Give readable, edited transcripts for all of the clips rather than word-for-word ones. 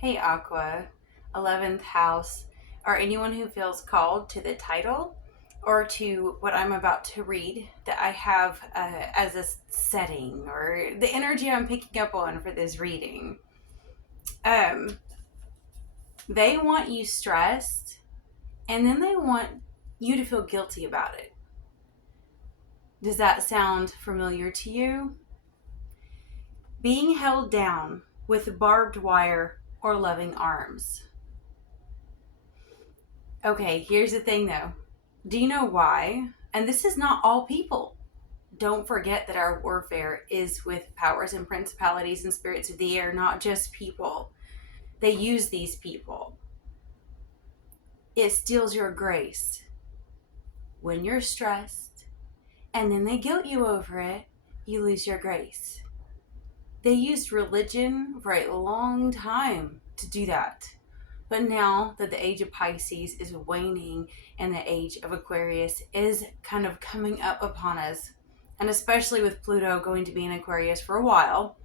Hey Aqua, 11th house, or anyone who feels called to the title or to what I'm about to read that I have as a setting or the energy I'm picking up on for this reading. Um, they want you stressed and then they want you to feel guilty about it. Does that sound familiar to you? Being held down with barbed wire or loving arms. Okay, here's the thing though. Do you know why? And this is not all people. Don't forget that our warfare is with powers and principalities and spirits of the air, not just people. They use these people. It steals your grace when you're stressed, and then they guilt you over it, you lose your grace. They used religion for a long time to do that. But now that the age of Pisces is waning and the age of Aquarius is kind of coming up upon us, and especially with Pluto going to be in Aquarius for a while,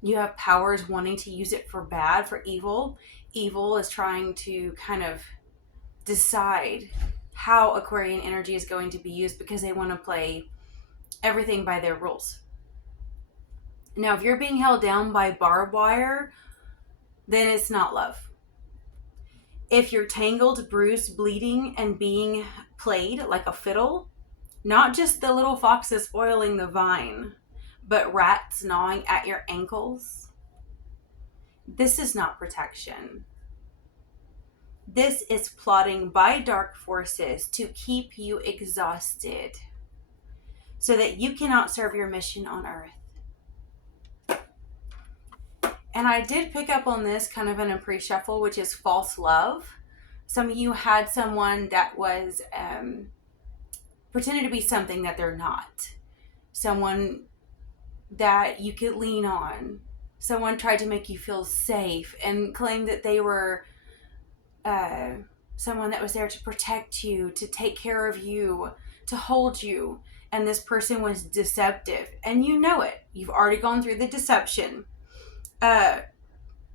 you have powers wanting to use it for bad, for evil. Evil is trying to kind of decide how Aquarian energy is going to be used because they want to play everything by their rules. Now, if you're being held down by barbed wire, then it's not love. If you're tangled, bruised, bleeding, and being played like a fiddle, not just the little foxes spoiling the vine, but rats gnawing at your ankles, this is not protection. This is plotting by dark forces to keep you exhausted so that you cannot serve your mission on earth. And I did pick up on this kind of in a pre-shuffle, which is false love. Some of you had someone that was pretended to be something that they're not. Someone that you could lean on. Someone tried to make you feel safe and claimed that they were someone that was there to protect you, to take care of you, to hold you. And this person was deceptive. And you know it. You've already gone through the deception.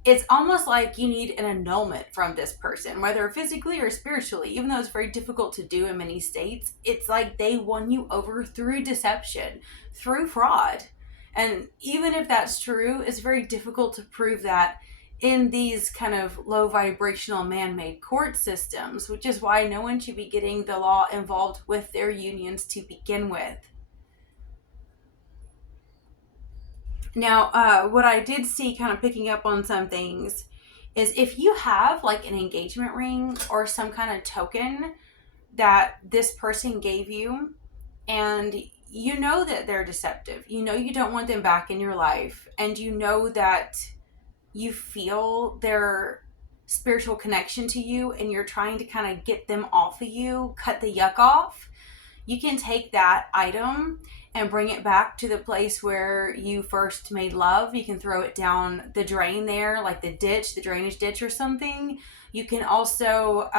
It's almost like you need an annulment from this person, whether physically or spiritually, even though it's very difficult to do in many states. It's like they won you over through deception, through fraud. And even if that's true, it's very difficult to prove that in these kind of low vibrational man-made court systems, which is why no one should be getting the law involved with their unions to begin with. Now, what I did see kind of picking up on some things is if you have like an engagement ring or some kind of token that this person gave you and you know that they're deceptive, you know you don't want them back in your life, and you know that you feel their spiritual connection to you and you're trying to kind of get them off of you, cut the yuck off, you can take that item and bring it back to the place where you first made love. You can throw it down the drain there, like the ditch, the drainage ditch or something. You can also,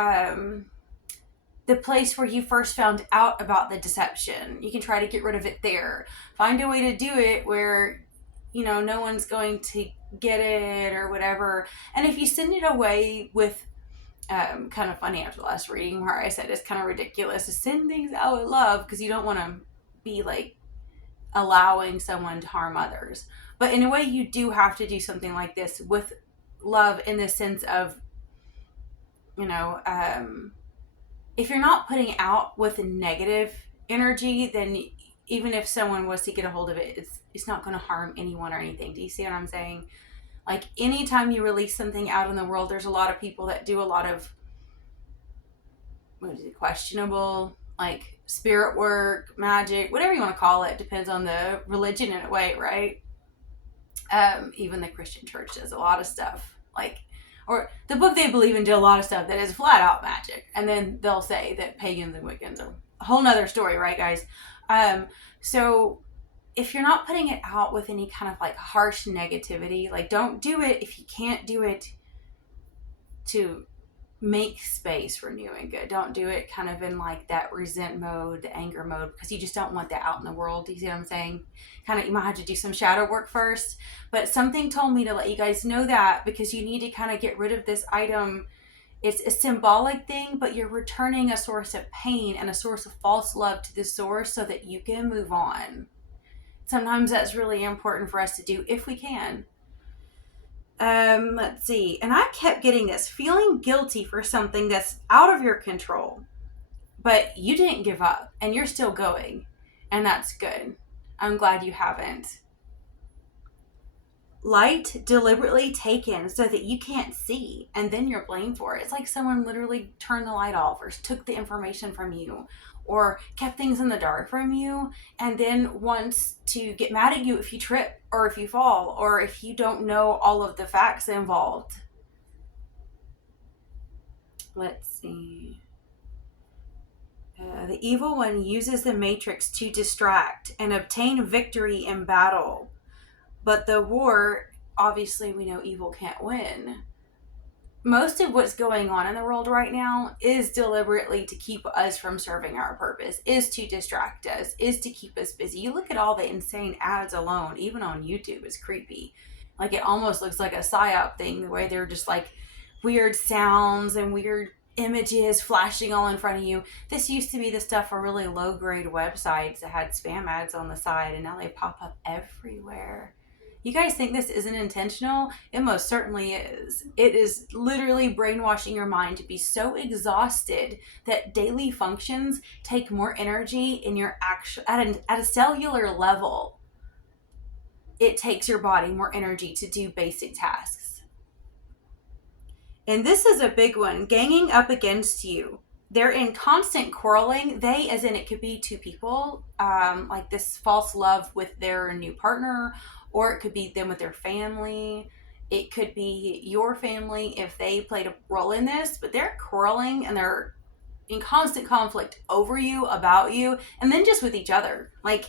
the place where you first found out about the deception, you can try to get rid of it there. Find a way to do it where, you know, no one's going to get it or whatever. And if you send it away with kind of funny after the last reading where I said it's kind of ridiculous to send things out with love because you don't want to be like allowing someone to harm others. But in a way, you do have to do something like this with love in the sense of, you know, if you're not putting out with negative energy, then even if someone was to get a hold of it, it's not going to harm anyone or anything. Do you see what I'm saying? Like anytime you release something out in the world, there's a lot of people that do a lot of questionable, like spirit work, magic, whatever you want to call it, depends on the religion in a way, right? Even the Christian church does a lot of stuff, like, or the book they believe in did a lot of stuff that is flat out magic, and then they'll say that pagans and Wiccans are a whole nother story, right, guys? So if you're not putting it out with any kind of like harsh negativity, like don't do it if you can't do it to make space for new and good. Don't do it kind of in like that resent mode, the anger mode, because you just don't want that out in the world. You see what I'm saying? Kind of, you might have to do some shadow work first. But something told me to let you guys know that, because you need to kind of get rid of this item. It's a symbolic thing, but you're returning a source of pain and a source of false love to the source so that you can move on. Sometimes that's really important for us to do if we can. Let's see. And I kept getting this feeling guilty for something that's out of your control, but you didn't give up and you're still going. And that's good. I'm glad you haven't. Light deliberately taken so that you can't see, and then you're blamed for it. It's like someone literally turned the light off or took the information from you or kept things in the dark from you, and then wants to get mad at you if you trip or if you fall or if you don't know all of the facts involved. Let's see. The evil one uses the matrix to distract and obtain victory in battle. But the war, obviously, we know evil can't win. Most of what's going on in the world right now is deliberately to keep us from serving our purpose, is to distract us, is to keep us busy. You look at all the insane ads alone, even on YouTube, it's creepy. Like, it almost looks like a psyop thing, the way they're just like weird sounds and weird images flashing all in front of you. This used to be the stuff for really low grade websites that had spam ads on the side, and now they pop up everywhere. You guys think this isn't intentional? It most certainly is. It is literally brainwashing your mind to be so exhausted that daily functions take more energy in your actual at a cellular level. It takes your body more energy to do basic tasks. And this is a big one, ganging up against you. They're in constant quarreling. They, as in it could be two people, like this false love with their new partner, or it could be them with their family. It could be your family if they played a role in this, but they're quarreling and they're in constant conflict over you, about you, and then just with each other. Like,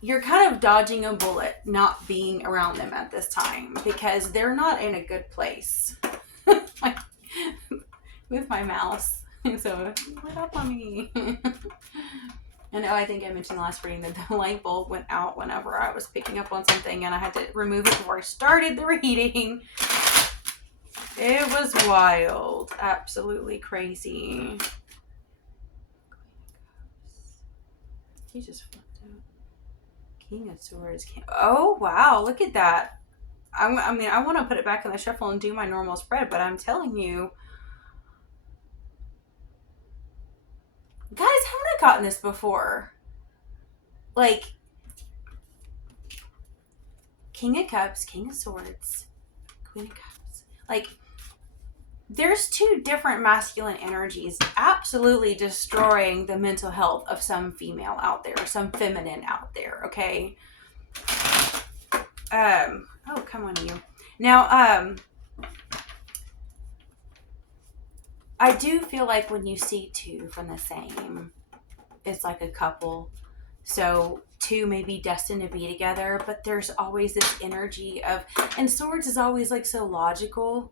you're kind of dodging a bullet not being around them at this time because they're not in a good place. With my mouse. So, let up on me. I know, I think I mentioned last reading that the light bulb went out whenever I was picking up on something and I had to remove it before I started the reading. It was wild. Absolutely crazy. He just flipped out. King of Swords. Oh, wow. Look at that. I want to put it back in the shuffle and do my normal spread, but I'm telling you, guys, haven't I gotten this before? Like, King of Cups, King of Swords, Queen of Cups. Like, there's two different masculine energies absolutely destroying the mental health of some female out there, some feminine out there, okay? Oh, come on, you. Now, I do feel like when you see two from the same, it's like a couple. So two may be destined to be together, but there's always this energy of, and swords is always like so logical.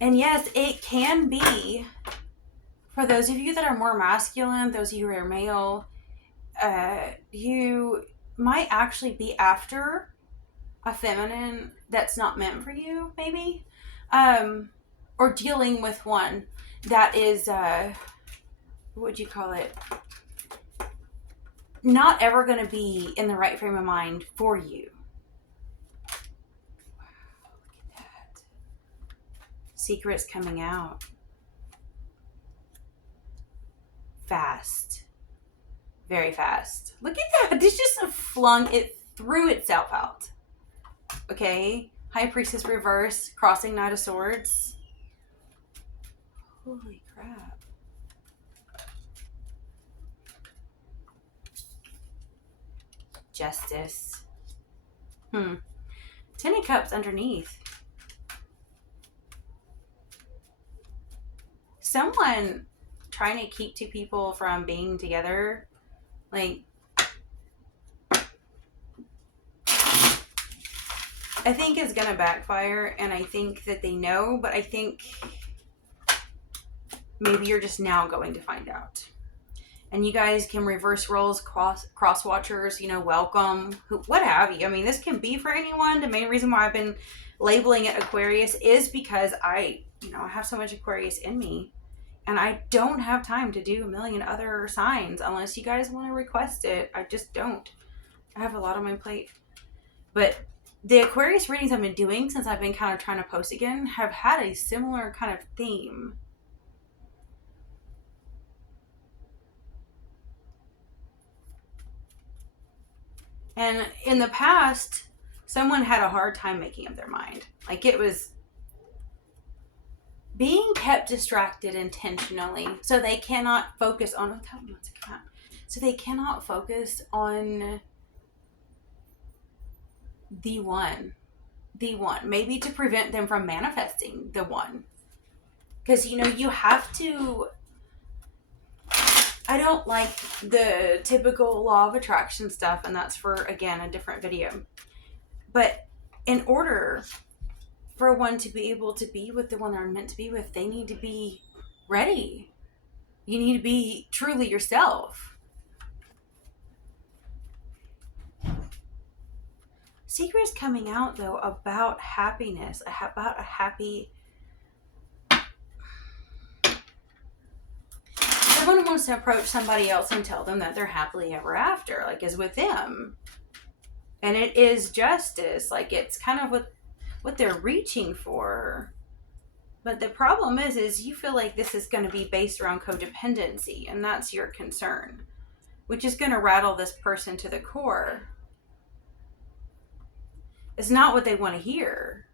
And yes, it can be, for those of you that are more masculine, those of you who are male, you might actually be after a feminine that's not meant for you, maybe. Or dealing with one that is, what would you call it? Not ever going to be in the right frame of mind for you. Wow, look at that. Secrets coming out. Fast. Very fast. Look at that. This just it threw itself out. Okay. High Priestess reverse. Crossing Knight of Swords. Holy crap. Justice. Ten of Cups underneath. Someone trying to keep two people from being together, like, I think is gonna backfire, and I think that they know, but I think maybe you're just now going to find out. And you guys can reverse roles, cross watchers, welcome, what have you. I mean, this can be for anyone. The main reason why I've been labeling it Aquarius is because I have so much Aquarius in me. And I don't have time to do a million other signs unless you guys want to request it. I just don't. I have a lot on my plate. But the Aquarius readings I've been doing since I've been kind of trying to post again have had a similar kind of theme. And in the past, someone had a hard time making up their mind. Like, it was being kept distracted intentionally, so they cannot focus on they cannot focus on the one. Maybe to prevent them from manifesting the one. Because, you have to... I don't like the typical law of attraction stuff, and that's for, again, a different video. But in order for one to be able to be with the one they're meant to be with, they need to be ready. You need to be truly yourself. Secrets coming out, though, about happiness, about a happy... Everyone wants to approach somebody else and tell them that they're happily ever after, like, is with them. And it is justice. Like, it's kind of what they're reaching for. But the problem is you feel like this is going to be based around codependency, and that's your concern, which is going to rattle this person to the core. It's not what they want to hear.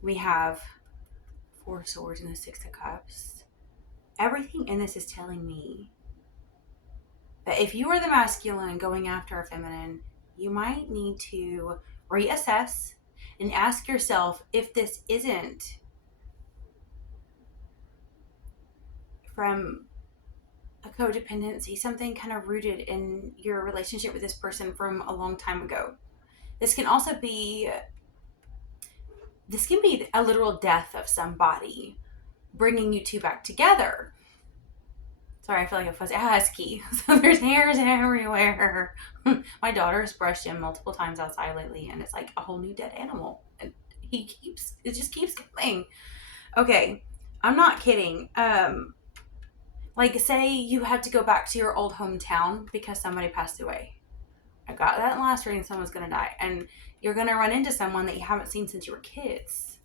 We have 4 swords and the 6 of cups. Everything in this is telling me that if you are the masculine and going after a feminine, you might need to reassess and ask yourself if this isn't from a codependency, something kind of rooted in your relationship with this person from a long time ago. This can be a literal death of somebody, bringing you two back together. Sorry, I feel like a husky. So there's hairs everywhere. My daughter's brushed him multiple times outside lately, and it's like a whole new dead animal. And it just keeps coming. Okay, I'm not kidding. Like, say you had to go back to your old hometown because somebody passed away. I got that in last reading, someone's going to die. And you're going to run into someone that you haven't seen since you were kids.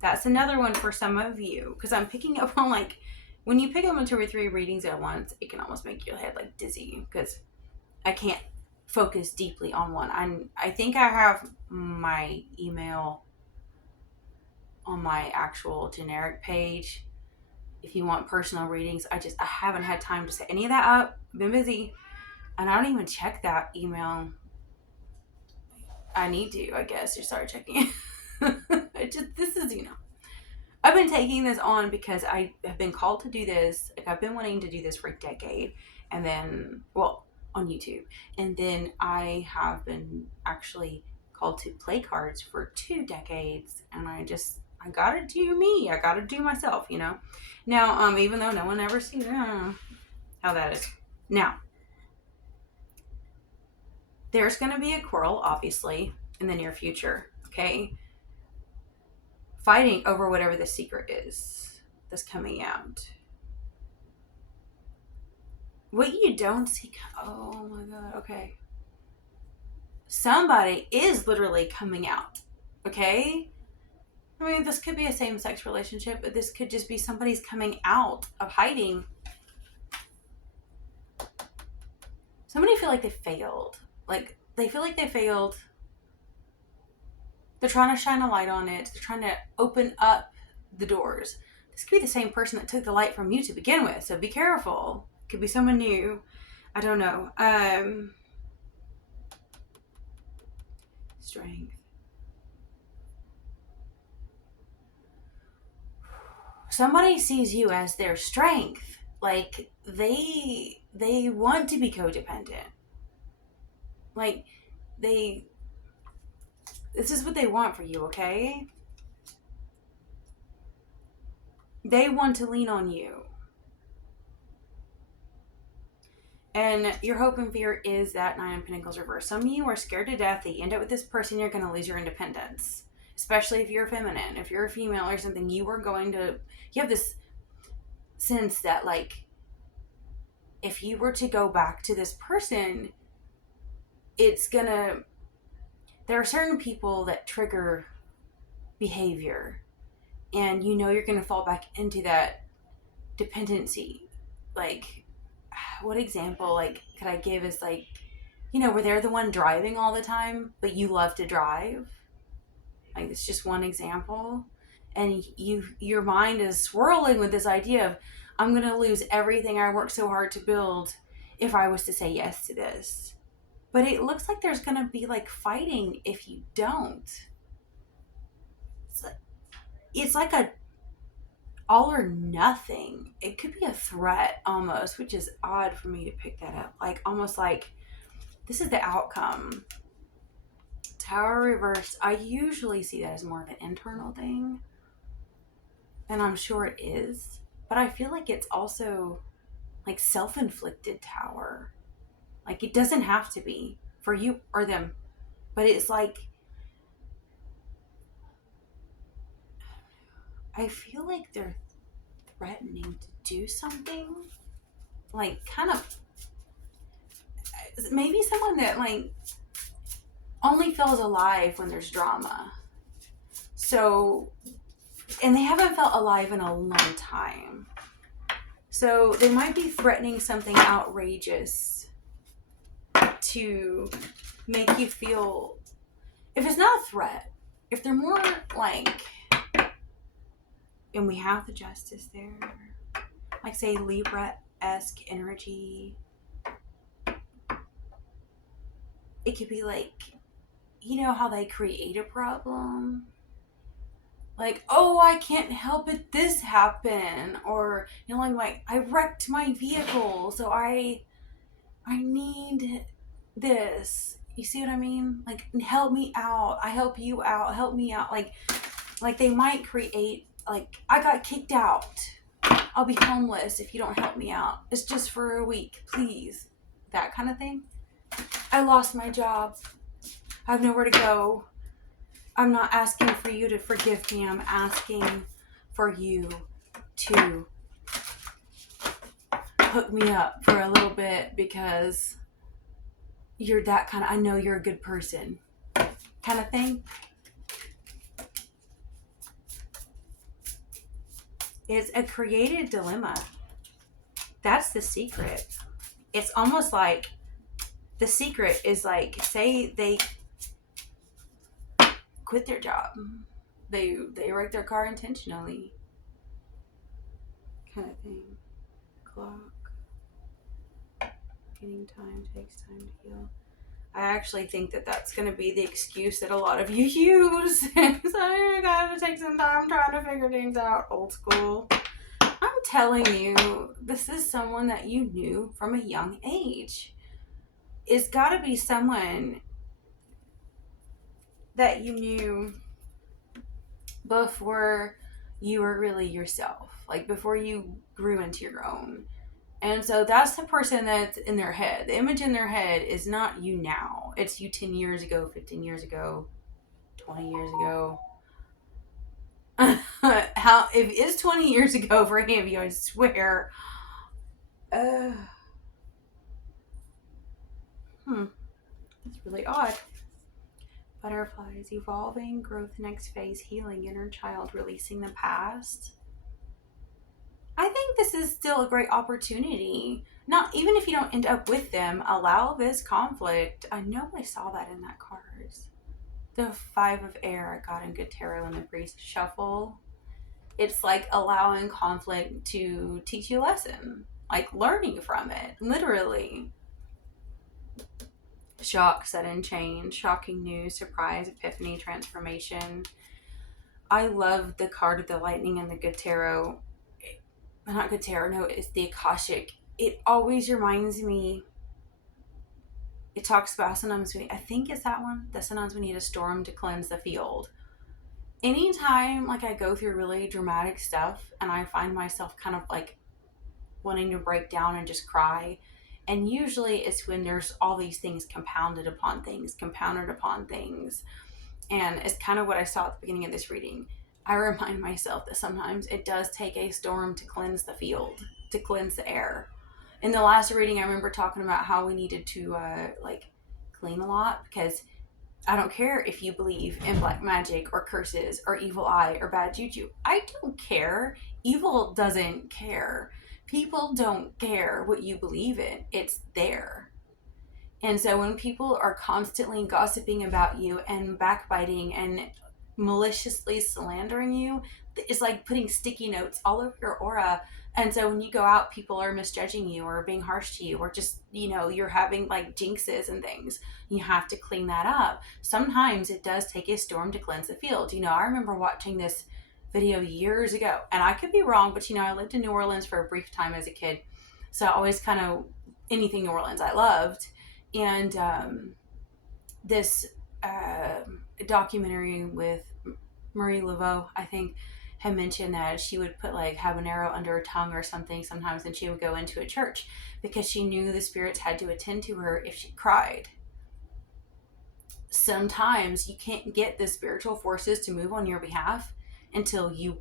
That's another one for some of you. Because I'm picking up on, like, when you pick up on 2 or 3 readings at once, it can almost make your head, like, dizzy. Because I can't focus deeply on one. I think I have my email on my actual generic page. If you want personal readings, I haven't had time to set any of that up. I've been busy. And I don't even check that email. I need to, I guess, to start checking it. This is, I've been taking this on because I have been called to do this. Like, I've been wanting to do this for a decade. And then, on YouTube. And then I have been actually called to play cards for 2 decades. And I gotta do me. I gotta do myself, Now, even though no one ever sees how that is. Now, there's going to be a quarrel, obviously, in the near future, okay? Fighting over whatever the secret is that's coming out. What you don't see... Oh, my God, okay. Somebody is literally coming out, okay? I mean, this could be a same-sex relationship, but this could just be somebody's coming out of hiding. Somebody feel like they failed. Like, they feel like they failed. They're trying to shine a light on it. They're trying to open up the doors. This could be the same person that took the light from you to begin with, so be careful. Could be someone new. I don't know. Strength. Somebody sees you as their strength. Like, they want to be codependent. Like, this is what they want for you, okay? they want to lean on you. And your hope and fear is that Nine of Pentacles reverse. Some of you are scared to death that you end up with this person, you're going to lose your independence. Especially if you're feminine. If you're a female or something, you have this sense that, like, if you were to go back to this person, there are certain people that trigger behavior. And you're going to fall back into that dependency. Like, what example, like, could I give is, like, where they're the one driving all the time, but you love to drive. Like, it's just one example. And your mind is swirling with this idea of, I'm going to lose everything I worked so hard to build if I was to say yes to this. But it looks like there's going to be, like, fighting if you don't. It's like a all or nothing. It could be a threat almost, which is odd for me to pick that up. Like, almost like this is the outcome. Tower reversed. I usually see that as more of an internal thing. And I'm sure it is. But I feel like it's also like self-inflicted Tower. Like, it doesn't have to be for you or them. But it's like, I feel like they're threatening to do something. Like, kind of, maybe someone that, like, only feels alive when there's drama. So, and they haven't felt alive in a long time. So they might be threatening something outrageous to make you feel, if it's not a threat, if they're more like, and we have the Justice there, like, say, Libra-esque energy. It could be like, how they create a problem? Like, oh, I can't help it, this happened. Or, like, I wrecked my vehicle, so I need this. You see what I mean? Like, help me out. I help you out. Help me out. Like they might create, like, I got kicked out. I'll be homeless if you don't help me out. It's just for a week, please. That kind of thing. I lost my job. I have nowhere to go. I'm not asking for you to forgive me. I'm asking for you to hook me up for a little bit because you're that kind of, I know you're a good person kind of thing. It's a created dilemma. That's the secret. It's almost like the secret is, like, say they quit their job. They wreck their car intentionally. Kind of thing. Clock. Getting time takes time to heal. I actually think that that's going to be the excuse that a lot of you use. So I gotta take some time trying to figure things out. Old school. I'm telling you, this is someone that you knew from a young age. It's got to be someone that you knew before you were really yourself. Like, before you grew into your own. And so that's the person that's in their head. The image in their head is not you now. It's you 10 years ago, 15 years ago, 20 years ago. If it's 20 years ago for any of you, I swear. It's really odd. Butterflies, evolving, growth, next phase, healing, inner child, releasing the past. I think this is still a great opportunity. Not even if you don't end up with them, allow this conflict. I know I saw that in that cards. The 5 of air I got in Good Tarot in the Priest Shuffle. It's like allowing conflict to teach you a lesson. Like learning from it, literally. Shock, sudden change, shocking news, surprise, epiphany, transformation. I love the card of the lightning and the Good Tarot. Not Good Tarot, no, it's the Akashic. It always reminds me, it talks about sometimes I think it's that one, that sometimes we need a storm to cleanse the field. anytime like I go through really dramatic stuff and I find myself kind of like wanting to break down and just cry, and usually it's when there's all these things compounded upon things. And it's kind of what I saw at the beginning of this reading. I remind myself that sometimes it does take a storm to cleanse the field, to cleanse the air. In the last reading, I remember talking about how we needed to like clean a lot, because I don't care if you believe in black magic or curses or evil eye or bad juju. I don't care. Evil doesn't care. People don't care what you believe in. It's there. And so when people are constantly gossiping about you and backbiting and maliciously slandering you, it's like putting sticky notes all over your aura. And so when you go out, people are misjudging you or being harsh to you, or just, you're having like jinxes and things. You have to clean that up. Sometimes it does take a storm to cleanse the field. I remember watching this video years ago, and I could be wrong, but I lived in New Orleans for a brief time as a kid. So I always kind of, anything New Orleans I loved. And this documentary with Marie Laveau, I think, had mentioned that she would put like habanero under her tongue or something sometimes, and she would go into a church because she knew the spirits had to attend to her if she cried. Sometimes you can't get the spiritual forces to move on your behalf until you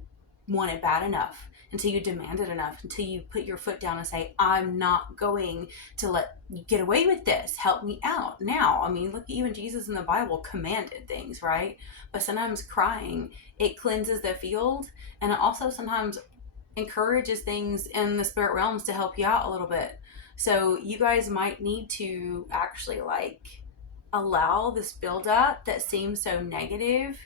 want it bad enough, until you demand it enough, until you put your foot down and say, I'm not going to let you get away with this. Help me out now. I mean, look, even Jesus in the Bible commanded things, right? But sometimes crying, it cleanses the field, and it also sometimes encourages things in the spirit realms to help you out a little bit. So you guys might need to actually like allow this buildup that seems so negative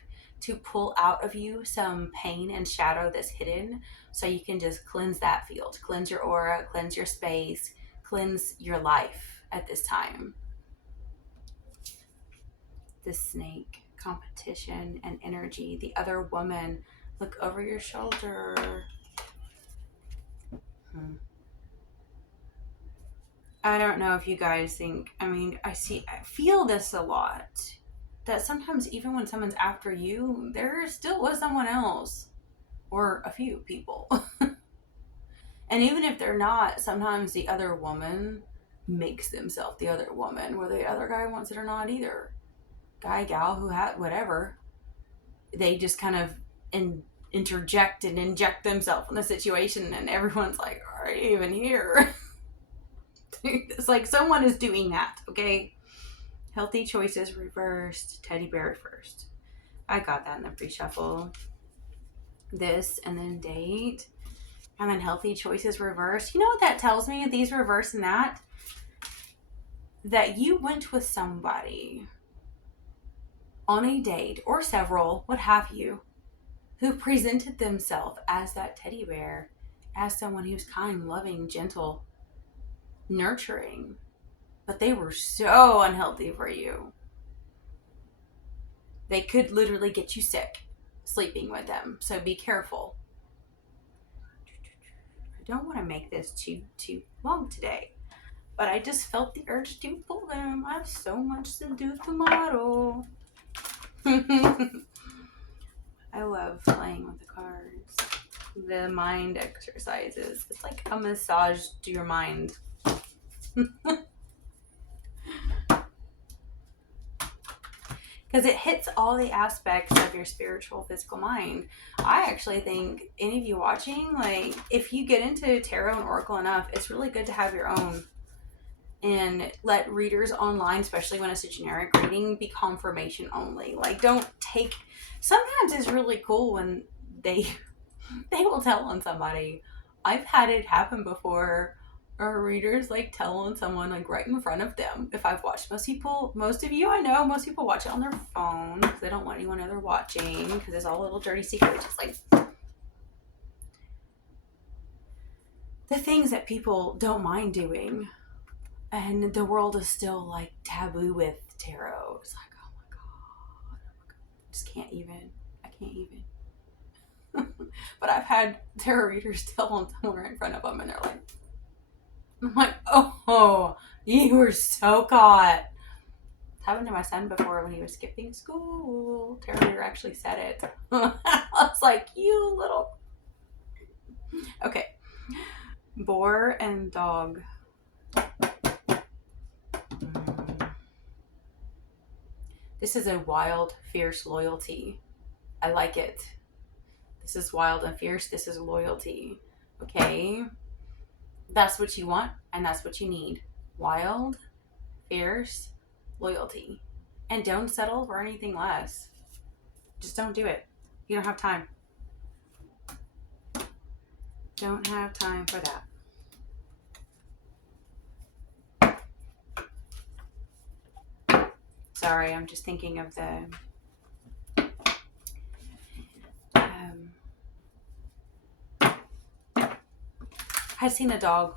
to pull out of you some pain and shadow that's hidden, so you can just cleanse that field, cleanse your aura, cleanse your space, cleanse your life at this time. The snake, competition and energy. The other woman, look over your shoulder. I don't know if you guys think, I feel this a lot, that sometimes even when someone's after you, there still was someone else or a few people. And even if they're not, sometimes the other woman makes themselves the other woman, whether the other guy wants it or not either. Guy, gal, who had whatever, they just kind of interject and inject themselves in the situation, and everyone's like, are you even here? It's like someone is doing that, okay? Healthy choices reversed, teddy bear first. I got that in the pre-shuffle. This, and then date, and then healthy choices reversed. You know what that tells me, these reverse and that? That you went with somebody on a date, or several, what have you, who presented themselves as that teddy bear, as someone who's kind, loving, gentle, nurturing, but they were so unhealthy for you. They could literally get you sick sleeping with them, so be careful. I don't want to make this too long today, but I just felt the urge to pull them. I have so much to do tomorrow. I love playing with the cards. The mind exercises. It's like a massage to your mind. Because it hits all the aspects of your spiritual, physical mind. I actually think any of you watching, like, if you get into tarot and oracle enough, it's really good to have your own. And let readers online, especially when it's a generic reading, be confirmation only. Like, don't take... Sometimes it's really cool when they will tell on somebody. I've had it happen before, or readers like tell on someone like right in front of them. If I've watched, most of you I know, most people watch it on their phone because they don't want anyone other watching, because it's all little dirty secrets. It's like the things that people don't mind doing, and the world is still like taboo with tarot. It's like, oh my god, I just can't even. I can't even. But I've had tarot readers tell on someone right in front of them, and they're like, I'm like, oh, you were so caught. happened to my son before when he was skipping school. Tarot reader actually said it. I was like, you little. Okay. Boar and dog. This is a wild, fierce loyalty. I like it. This is wild and fierce. This is loyalty. Okay. That's what you want and that's what you need. Wild, fierce, loyalty. And don't settle for anything less. Just don't do it. You don't have time. Don't have time for that. Sorry, I'm just thinking of the I had seen a dog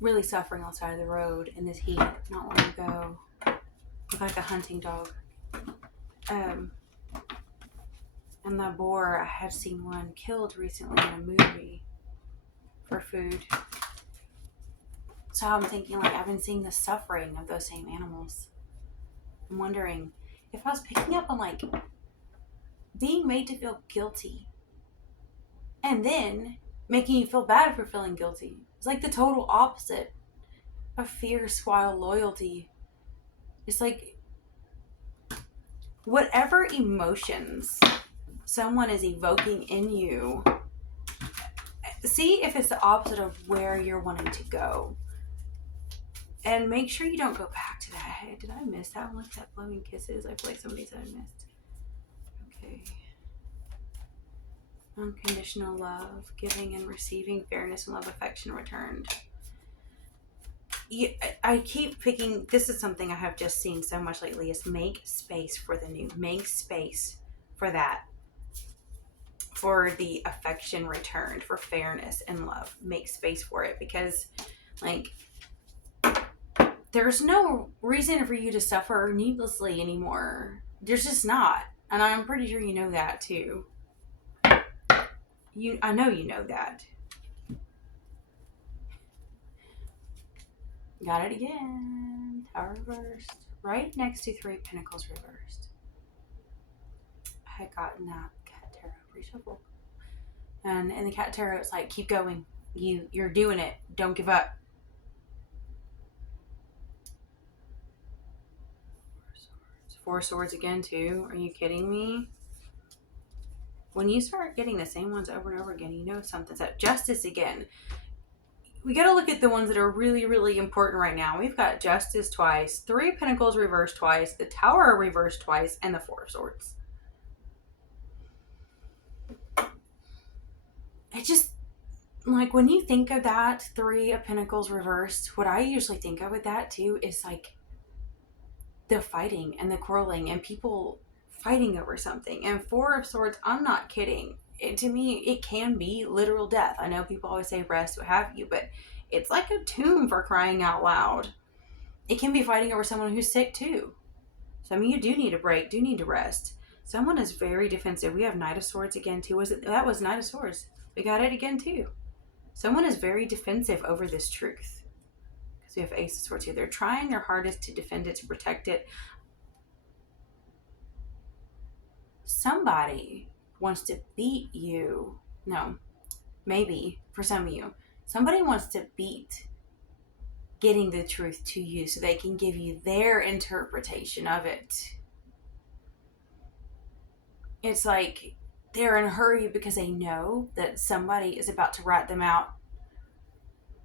really suffering outside of the road in this heat not long ago. Looked like a hunting dog. And the boar, I had seen one killed recently in a movie for food. So I'm thinking, like, I've been seeing the suffering of those same animals. I'm wondering if I was picking up on, like, being made to feel guilty and then making you feel bad for feeling guilty. It's like the total opposite of fierce, wild loyalty. It's like whatever emotions someone is evoking in you, see if it's the opposite of where you're wanting to go. And make sure you don't go back to that. Hey, did I miss that one? That blowing kisses? I feel like somebody said I missed. Okay. Unconditional love, giving and receiving, fairness and love, affection returned. I keep picking, this is something I have just seen so much lately, is make space for the new. Make space for that. For the affection returned, for fairness and love. Make space for it, because, like, there's no reason for you to suffer needlessly anymore. There's just not. And I'm pretty sure you know that too. I know you know that. Got it again. Tower reversed. Right next to Three of Pentacles reversed. I had gotten that Cat Tarot reshuffle. And in the Cat Tarot, it's like, keep going. You're doing it. Don't give up. Four Swords again too. Are you kidding me? When you start getting the same ones over and over again, you know something's up. Justice again. We got to look at the ones that are really, really important right now. We've got Justice twice, Three of Pentacles reversed twice, the Tower reversed twice, and the Four of Swords. It just, like, when you think of that, Three of Pentacles reversed, what I usually think of with that too is like the fighting and the quarreling and people fighting over something. And Four of Swords, I'm not kidding. To me, it can be literal death. I know people always say rest, what have you, but it's like a tomb, for crying out loud. It can be fighting over someone who's sick too. Some of you do need a break, do need to rest. Someone is very defensive. We have Knight of Swords again too. That was Knight of Swords. We got it again too. Someone is very defensive over this truth. Because we have Ace of Swords here. They're trying their hardest to defend it, to protect it. Somebody wants to beat you. No, maybe for some of you. Somebody wants to beat getting the truth to you so they can give you their interpretation of it. It's like they're in a hurry because they know that somebody is about to rat them out.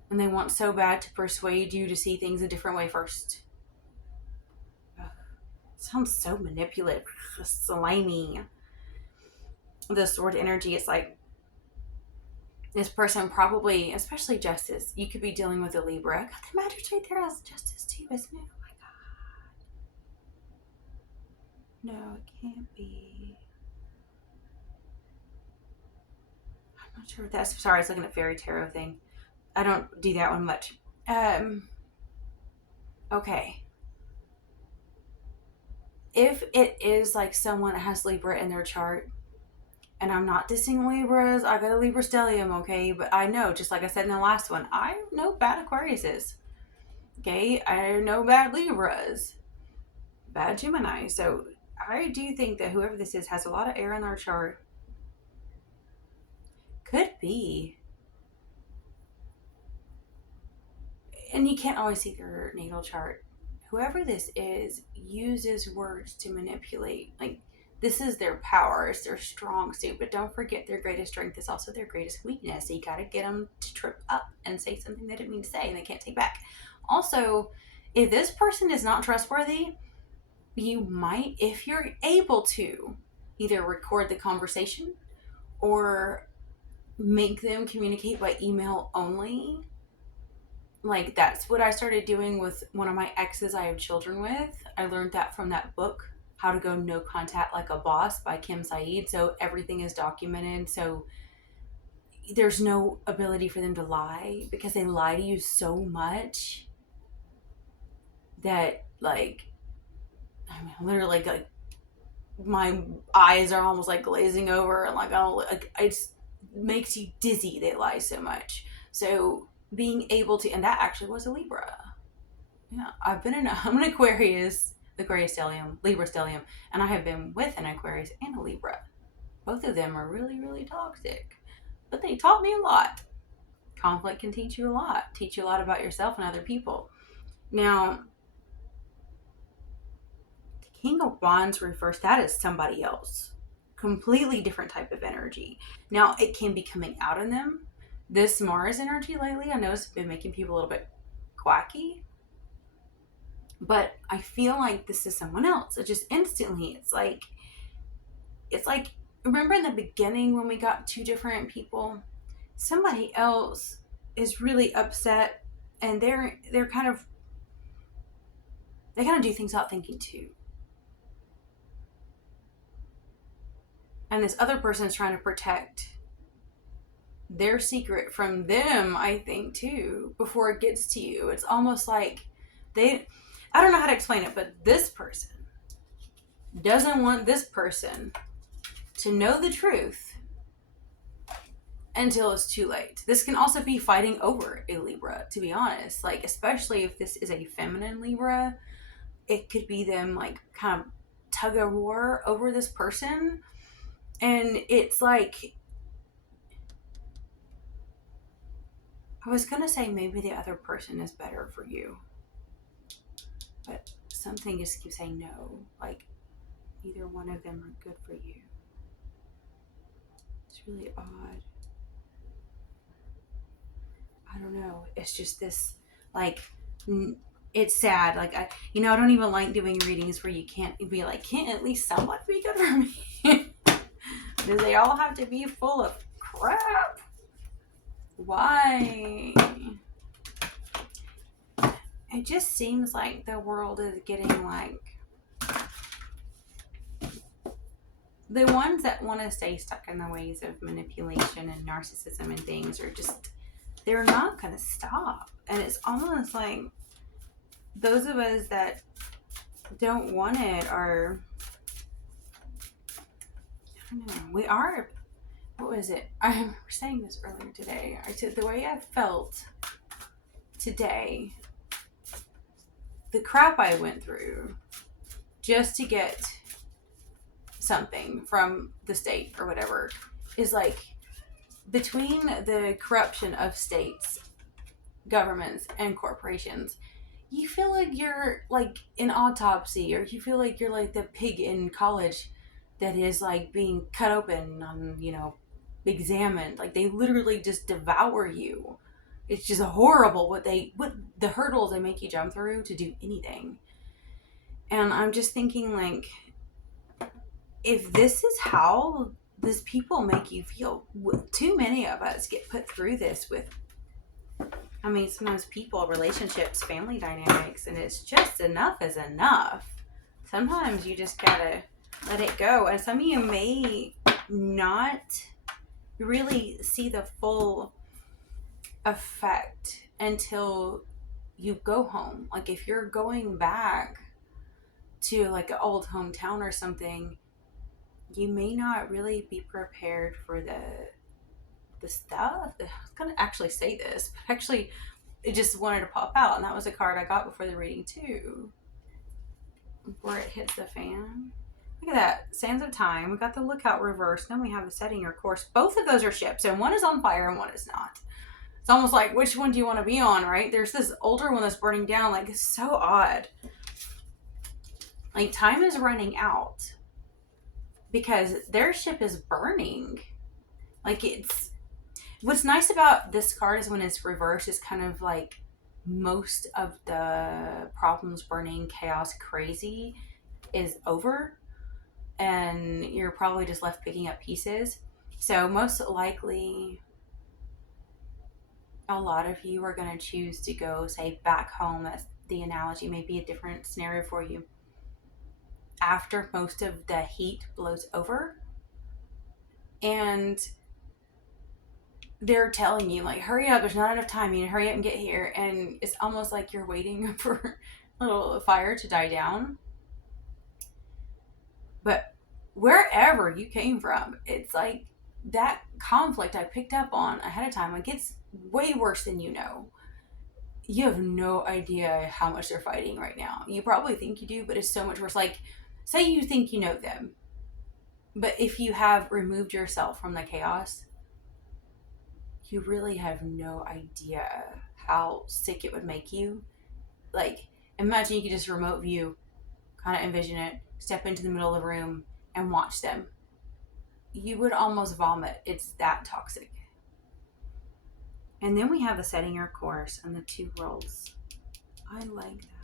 And they want so bad to persuade you to see things a different way first. Ugh. It sounds so manipulative, slimy. The Sword energy is like, this person probably, especially Justice, you could be dealing with a Libra. I got the Magic right there as Justice too, isn't it? Oh my God. No, it can't be. I'm not sure what that's. Sorry, I was looking at Fairy Tarot thing. I don't do that one much. Okay. If it is like someone that has Libra in their chart, and I'm not dissing Libras, I got a Libra stellium, okay? But I know, just like I said in the last one, I know bad Aquariuses. Okay? I know bad Libras. bad Gemini. So I do think that whoever this is has a lot of air in their chart. Could be. And you can't always see their natal chart. Whoever this is uses words to manipulate. Like, this is their power, it's their strong suit. But don't forget, their greatest strength is also their greatest weakness. So you got to get them to trip up and say something they didn't mean to say and they can't take back. Also, if this person is not trustworthy, you might, if you're able to, either record the conversation or make them communicate by email only. Like, that's what I started doing with one of my exes I have children with. I learned that from that book, How to Go No Contact Like a Boss by Kim Saeed. So everything is documented. So there's no ability for them to lie, because they lie to you so much that, like, I mean, literally, like, my eyes are almost like glazing over, and like, I don't, like, it makes you dizzy. They lie so much. So being able to, and that actually was a Libra. Yeah, I'm an Aquarius, Aquarius stellium, Libra stellium, and I have been with an Aquarius and a Libra. Both of them are really, really toxic, but they taught me a lot. Conflict can teach you a lot about yourself and other people. Now, the King of Wands reversed, that is somebody else. Completely different type of energy. Now, it can be coming out in them. This Mars energy lately, I noticed, has been making people a little bit quacky. But I feel like this is someone else. It just instantly, it's like, remember in the beginning when we got two different people? Somebody else is really upset, and they're kind of, they kind of do things without thinking too. And this other person is trying to protect their secret from them, I think, too, before it gets to you. It's almost like I don't know how to explain it, but this person doesn't want this person to know the truth until it's too late. This can also be fighting over a Libra, to be honest. Like, especially if this is a feminine Libra, it could be them, like, kind of tug of war over this person. And it's like, I was gonna say maybe the other person is better for you, but something just keeps saying no. Like, either one of them are good for you. It's really odd. I don't know. It's just this, like, it's sad. Like, I don't even like doing readings where you can't be like, can't at least somewhat be good for me? Do they all have to be full of crap? Why? It just seems like the world is getting, like, the ones that want to stay stuck in the ways of manipulation and narcissism and things are just, they're not going to stop. And it's almost like those of us that don't want it are, I don't know, we are, what was it? I was saying this earlier today. I said the way I felt today, the crap I went through just to get something from the state or whatever, is like, between the corruption of states, governments, and corporations, you feel like you're like an autopsy, or you feel like you're like the pig in college that is, like, being cut open on, examined. Like, they literally just devour you. It's just horrible what the hurdles they make you jump through to do anything. And I'm just thinking, like, if this is how these people make you feel, too many of us get put through this with, I mean, sometimes people, relationships, family dynamics, and it's just, enough is enough. Sometimes you just gotta let it go. And some of you may not really see the full effect until you go home. Like, if you're going back to, like, an old hometown or something, you may not really be prepared for the stuff. I was gonna actually say this, but actually it just wanted to pop out, and that was a card I got before the reading too. before it hits the fan. Look at that. Sands of Time. We got the Lookout reverse. Then we have the Setting Your Course. Both of those are ships. And one is on fire and one is not. It's almost like, which one do you want to be on, right? There's this older one that's burning down. Like, it's so odd. Like, time is running out because their ship is burning. Like, it's... What's nice about this card is when it's reversed, it's kind of like most of the problems, burning, chaos, crazy is over. And you're probably just left picking up pieces. So most likely, a lot of you are going to choose to go, say, back home. That's the analogy. Maybe a different scenario for you. After most of the heat blows over. And they're telling you, like, hurry up. There's not enough time. You need to hurry up and get here. And it's almost like you're waiting for a little fire to die down. But wherever you came from, it's like that conflict I picked up on ahead of time, like, it's way worse than you know. You have no idea how much they're fighting right now. You probably think you do, but it's so much worse. Like, say you think you know them, but if you have removed yourself from the chaos, you really have no idea how sick it would make you. Like, imagine you could just remote view, kind of envision it, step into the middle of the room and watch them. You would almost vomit. It's that toxic. And then we have the Setting Your Course and the Two Worlds. I like that.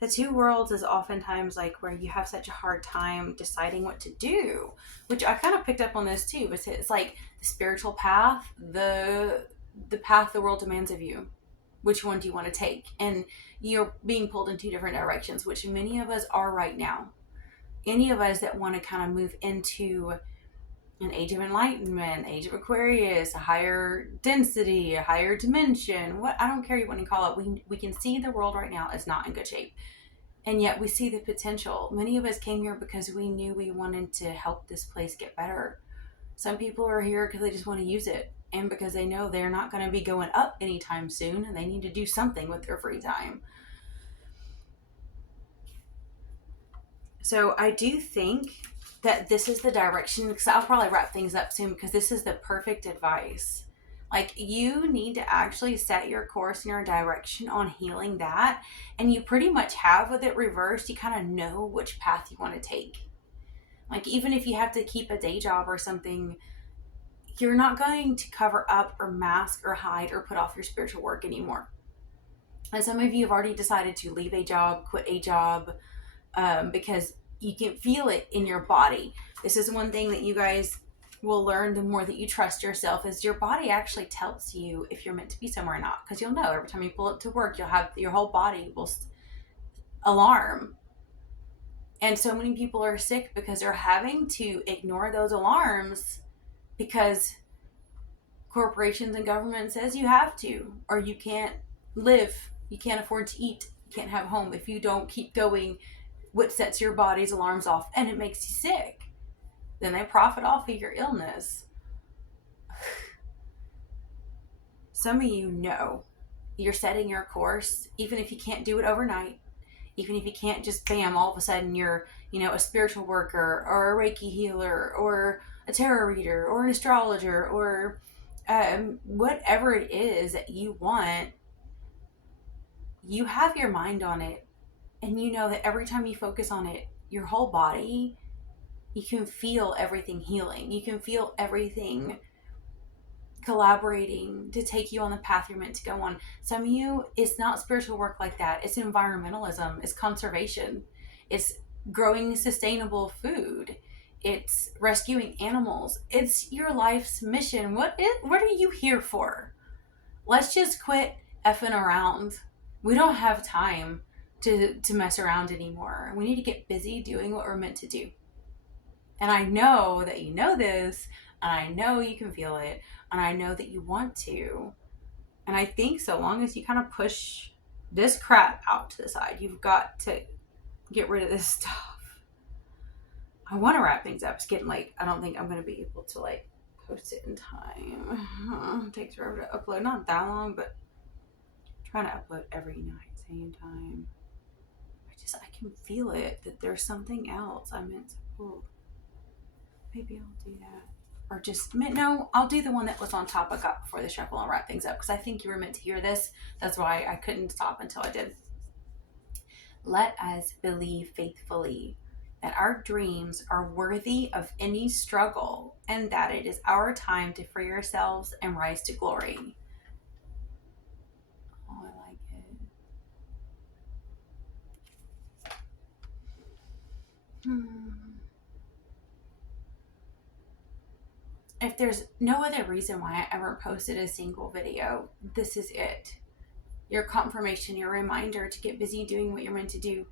The Two Worlds is oftentimes like where you have such a hard time deciding what to do, which I kind of picked up on this too. But it's like the spiritual path, the path the world demands of you. Which one do you want to take? And you're being pulled in two different directions, which many of us are right now. Any of us that want to kind of move into an age of enlightenment, age of Aquarius, a higher density, a higher dimension, what, I don't care what you want to call it. We can see the world right now is not in good shape. And yet we see the potential. Many of us came here because we knew we wanted to help this place get better. Some people are here because they just want to use it. And because they know they're not going to be going up anytime soon. And they need to do something with their free time. So I do think that this is the direction, because I'll probably wrap things up soon, because this is the perfect advice. Like, you need to actually set your course and your direction on healing that. And you pretty much have with it reversed. You kind of know which path you want to take. Like, even if you have to keep a day job or something, you're not going to cover up or mask or hide or put off your spiritual work anymore. And some of you have already decided to leave a job, quit a job, because you can feel it in your body. This is one thing that you guys will learn the more that you trust yourself, is your body actually tells you if you're meant to be somewhere or not. Because you'll know every time you pull up to work, you'll have your whole body will alarm. And so many people are sick because they're having to ignore those alarms because corporations and government says you have to, or you can't live, you can't afford to eat, you can't have a home if you don't keep going, what sets your body's alarms off, and it makes you sick. Then they profit off of your illness. Some of you know you're setting your course, even if you can't do it overnight, even if you can't just bam, all of a sudden you're, a spiritual worker or a Reiki healer or a tarot reader or an astrologer or whatever it is that you want. You have your mind on it. And you know that every time you focus on it, your whole body, you can feel everything healing. You can feel everything collaborating to take you on the path you're meant to go on. Some of you, it's not spiritual work like that. It's environmentalism. It's conservation. It's growing sustainable food. It's rescuing animals. It's your life's mission. What are you here for? Let's just quit effing around. We don't have time to mess around anymore. We need to get busy doing what we're meant to do. And I know that you know this, and I know you can feel it, and I know that you want to. And I think so long as you kind of push this crap out to the side, you've got to get rid of this stuff. I want to wrap things up. It's getting late. I don't think I'm going to be able to post it in time. It takes forever to upload. Not that long, but I'm trying to upload every night, same time. I can feel it that there's something else I meant to pull. Maybe I'll do that. Or just, no, I'll do the one that was on top I got before the shuffle and wrap things up because I think you were meant to hear this. That's why I couldn't stop until I did. Let us believe faithfully that our dreams are worthy of any struggle and that it is our time to free ourselves and rise to glory. Oh, I like it. If there's no other reason why I ever posted a single video, this is it. Your confirmation, your reminder to get busy doing what you're meant to do.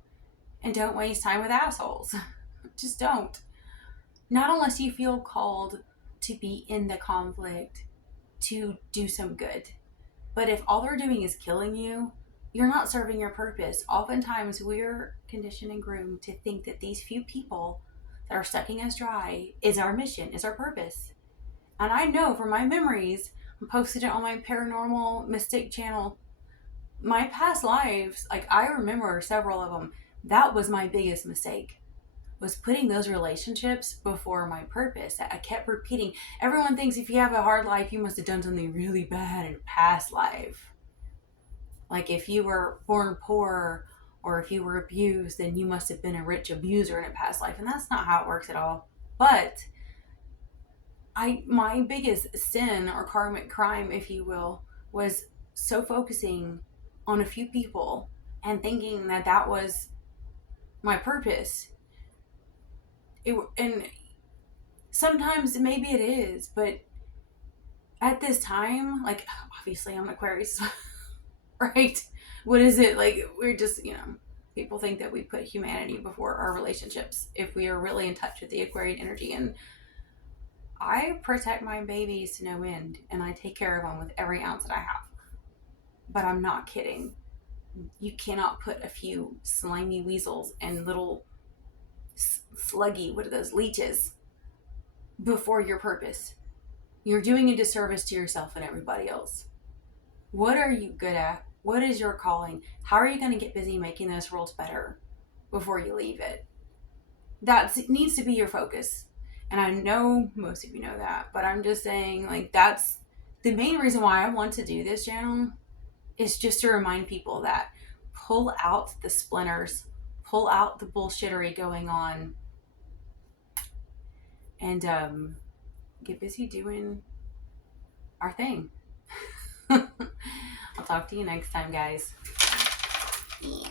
And don't waste time with assholes. Just don't. Not unless you feel called to be in the conflict to do some good. But if all they're doing is killing you, you're not serving your purpose. Oftentimes, we're conditioned and groomed to think that these few people that are sucking us dry is our mission, is our purpose. And I know from my memories, I posted it on my paranormal mystic channel, my past lives, like I remember several of them. That was my biggest mistake, was putting those relationships before my purpose. I kept repeating, everyone thinks if you have a hard life, you must have done something really bad in a past life. Like if you were born poor or if you were abused, then you must have been a rich abuser in a past life. And that's not how it works at all. But my biggest sin or karmic crime, if you will, was so focusing on a few people and thinking that that was my purpose. And sometimes maybe it is, but at this time, like obviously I'm an Aquarius, right? What is it like? We're just people think that we put humanity before our relationships if we are really in touch with the Aquarian energy. And I protect my babies to no end, and I take care of them with every ounce that I have. But I'm not kidding. You cannot put a few slimy weasels and little sluggy, what are those, leeches, before your purpose. You're doing a disservice to yourself and everybody else. What are you good at? What is your calling? How are you going to get busy making those worlds better before you leave it? That needs to be your focus. And I know most of you know that, but I'm just saying, like, that's the main reason why I want to do this channel, is just to remind people that pull out the splinters, pull out the bullshittery going on, and get busy doing our thing. I'll talk to you next time, guys. Yeah.